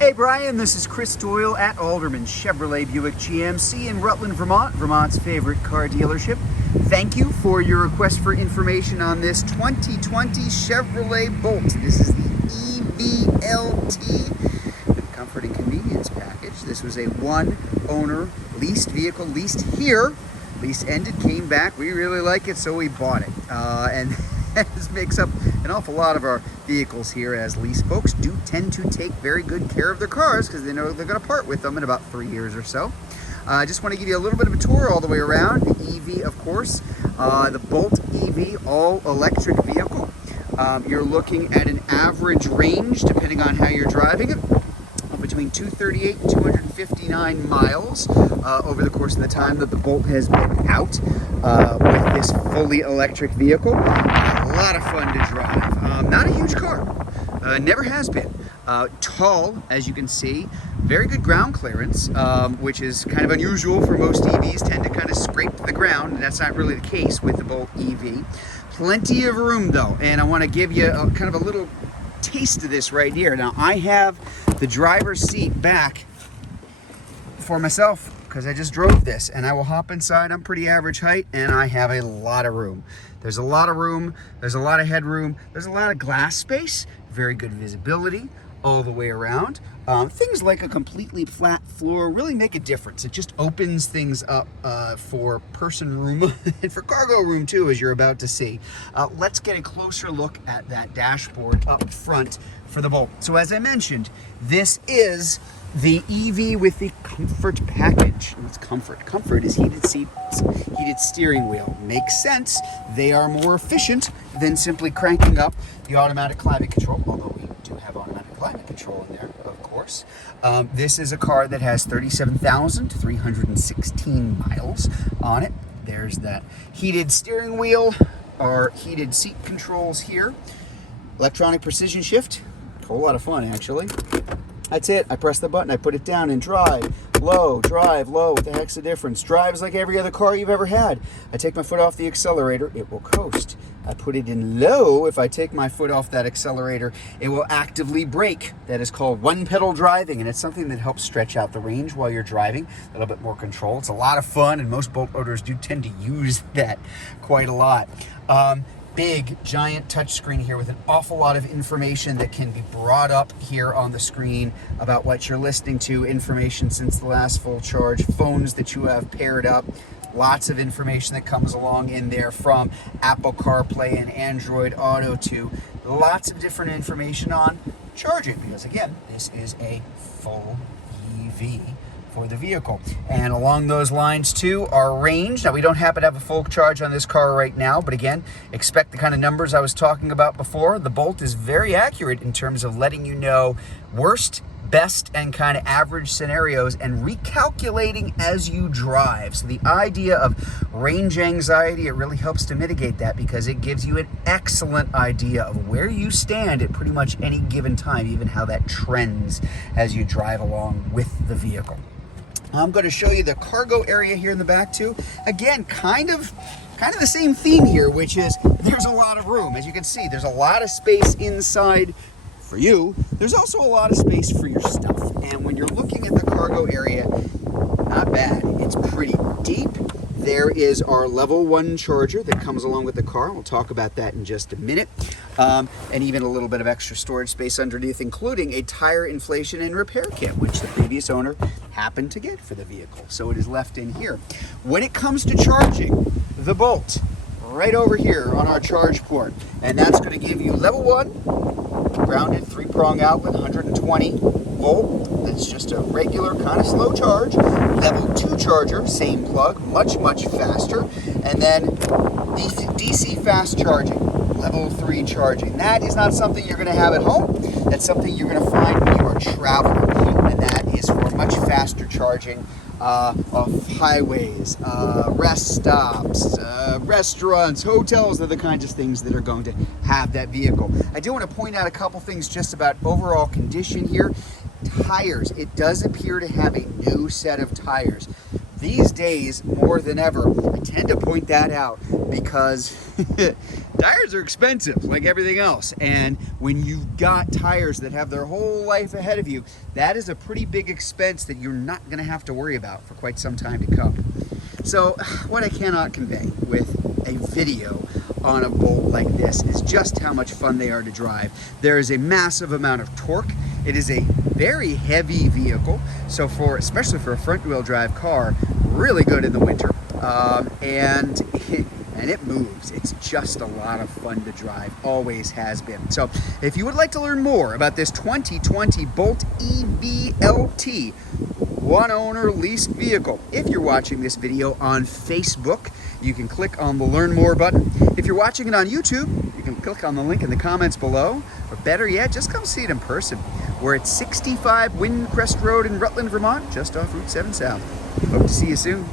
Hey Brian, this is Chris Doyle at Alderman Chevrolet Buick GMC in Rutland, Vermont, Vermont's favorite car dealership. Thank you for your request for information on this 2020 Chevrolet Bolt. This is the EV LT with a comfort and convenience package. This was a one-owner leased vehicle, leased here, lease ended, came back. We really like it, so we bought it. And this makes up an awful lot of our vehicles here, as lease folks do tend to take very good care of their cars because they know they're going to part with them in about 3 years or so. I just want to give you a little bit of a tour all the way around. The EV, of course, the Bolt EV all-electric vehicle. You're looking at an average range, depending on how you're driving it, of between 238 and 259 miles over the course of the time that the Bolt has been out with this fully electric vehicle. A lot of fun to drive. Not a huge car, never has been. Tall, as you can see, very good ground clearance, which is kind of unusual for most EVs, tend to kind of scrape the ground, and that's not really the case with the Bolt EV. Plenty of room though, and I want to give you kind of a little taste of this right here. Now I have the driver's seat back for myself because I just drove this, and I will hop inside. I'm pretty average height and I have a lot of room. There's a lot of room, there's a lot of headroom, there's a lot of glass space, very good visibility all the way around. Things like a completely flat floor really make a difference. It just opens things up for person room and for cargo room too, as you're about to see. Let's get a closer look at that dashboard up front for the Bolt. So as I mentioned, this is the EV with the comfort package. What's comfort? Comfort is heated seats, heated steering wheel. Makes sense. They are more efficient than simply cranking up the automatic climate control, although we do have automatic climate control in there, of course. This is a car that has 37,316 miles on it. There's that heated steering wheel, our heated seat controls here. Electronic precision shift. A whole lot of fun, actually. That's it. I press the button, I put it down and drive low, what the heck's the difference? Drives like every other car you've ever had. I take my foot off the accelerator, it will coast. I put it in low, if I take my foot off that accelerator, it will actively brake. That is called one pedal driving, and it's something that helps stretch out the range while you're driving, a little bit more control. It's a lot of fun, and most Bolt owners do tend to use that quite a lot. Big, giant touchscreen here with an awful lot of information that can be brought up here on the screen about what you're listening to, information since the last full charge, phones that you have paired up, lots of information that comes along in there, from Apple CarPlay and Android Auto to lots of different information on charging, because again, this is a full EV for the vehicle. And along those lines too, our range. Now we don't happen to have a full charge on this car right now, but again, expect the kind of numbers I was talking about before. The Bolt is very accurate in terms of letting you know worst, best, and kind of average scenarios and recalculating as you drive. So the idea of range anxiety, it really helps to mitigate that because it gives you an excellent idea of where you stand at pretty much any given time, even how that trends as you drive along with the vehicle. I'm going to show you the cargo area here in the back too. Again, kind of the same theme here, which is there's a lot of room. As you can see, there's a lot of space inside for you. There's also a lot of space for your stuff. And when you're looking at the cargo area, not bad. It's pretty deep. There is our level 1 charger that comes along with the car. We'll talk about that in just a minute. And even a little bit of extra storage space underneath, including a tire inflation and repair kit, which the previous owner happened to get for the vehicle. So it is left in here. When it comes to charging, the Bolt, right over here on our charge port, and that's going to give you level 1, grounded 3-prong outlet, 120 volt. That's just a regular kind of slow charge. Level 2 charger, same plug, much faster. And then DC fast charging, level 3 charging. That is not something you're going to have at home. That's something you're going to find when you are traveling, and that is for much faster charging off highways, rest stops, restaurants, hotels. They're the kinds of things that are going to have that vehicle. I do want to point out a couple things just about overall condition here. Tires, it does appear to have a new set of tires. These days, more than ever, I tend to point that out. because tires are expensive like everything else, and when you've got tires that have their whole life ahead of you, that is a pretty big expense that you're not going to have to worry about for quite some time to come. So what I cannot convey with a video on a Bolt like this is just how much fun they are to drive. There is a massive amount of torque. It is a very heavy vehicle, so especially for a front-wheel drive car, really good in the winter. And it moves. It's just a lot of fun to drive, always has been. So if you would like to learn more about this 2020 Bolt EV LT, one owner leased vehicle, if you're watching this video on Facebook, you can click on the Learn More button. If you're watching it on YouTube, you can click on the link in the comments below, or better yet, just come see it in person. We're at 65 Windcrest Road in Rutland, Vermont, just off Route 7 South. Hope to see you soon.